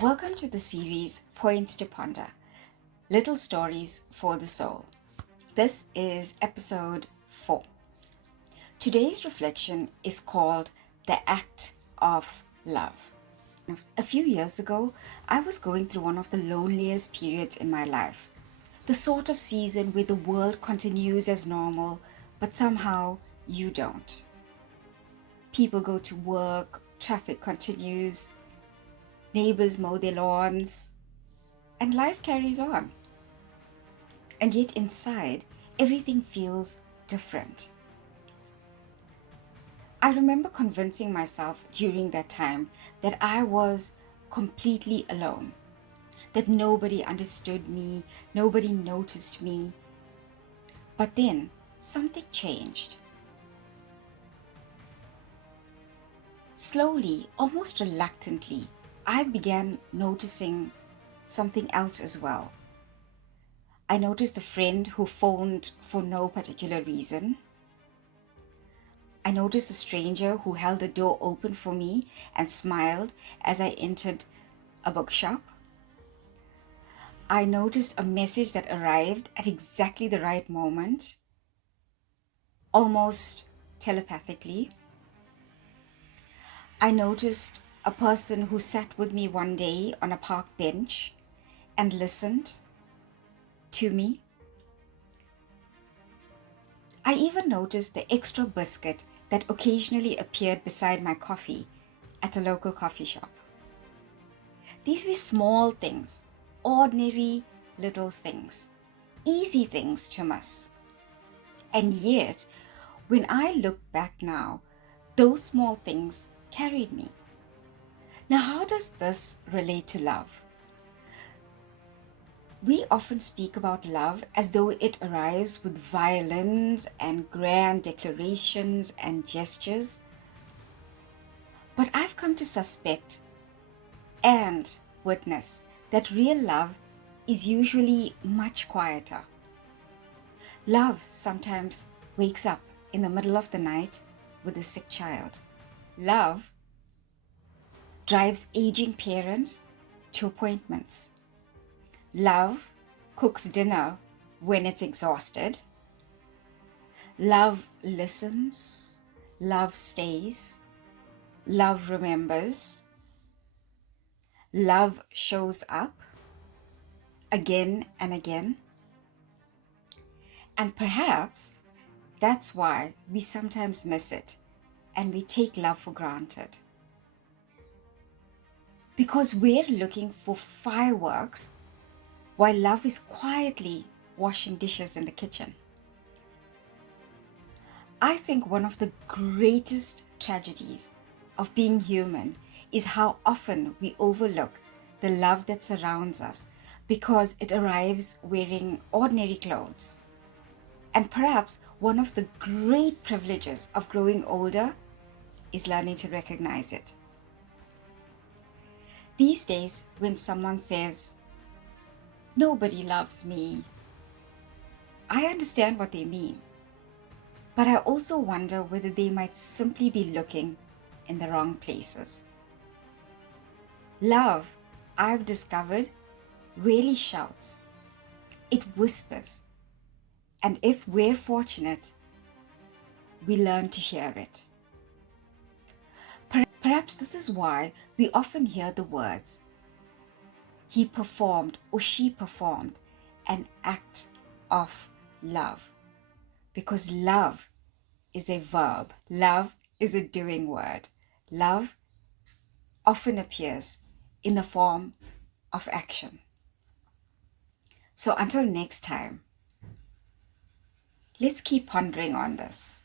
Welcome to the series Points to Ponder, Little Stories for the Soul. This is episode 4. Today's reflection is called The Act of Love. A few years ago, I was going through one of the loneliest periods in my life. The sort of season where the world continues as normal, but somehow you don't. People go to work, traffic continues, neighbors mow their lawns, and life carries on. And yet inside, everything feels different. I remember convincing myself during that time that I was completely alone, that nobody understood me, nobody noticed me. But then something changed. Slowly, almost reluctantly, I began noticing something else as well. I noticed a friend who phoned for no particular reason. I noticed a stranger who held the door open for me and smiled as I entered a bookshop. I noticed a message that arrived at exactly the right moment, almost telepathically. I noticed a person who sat with me one day on a park bench and listened to me. I even noticed the extra biscuit that occasionally appeared beside my coffee at a local coffee shop. These were small things, ordinary little things, easy things to miss. And yet, when I look back now, those small things carried me. Now, how does this relate to love? We often speak about love as though it arrives with violins and grand declarations and gestures. But I've come to suspect and witness that real love is usually much quieter. Love sometimes wakes up in the middle of the night with a sick child. Love drives aging parents to appointments. Love cooks dinner when it's exhausted. Love listens. Love stays. Love remembers. Love shows up again and again. And perhaps that's why we sometimes miss it and we take love for granted. Because we're looking for fireworks while love is quietly washing dishes in the kitchen. I think one of the greatest tragedies of being human is how often we overlook the love that surrounds us because it arrives wearing ordinary clothes. And perhaps one of the great privileges of growing older is learning to recognize it. These days, when someone says, "Nobody loves me," I understand what they mean. But I also wonder whether they might simply be looking in the wrong places. Love, I've discovered, really shouts. It whispers. And if we're fortunate, we learn to hear it. Perhaps this is why we often hear the words, "He performed" or "she performed" an act of love. Because love is a verb. Love is a doing word. Love often appears in the form of action. So until next time, let's keep pondering on this.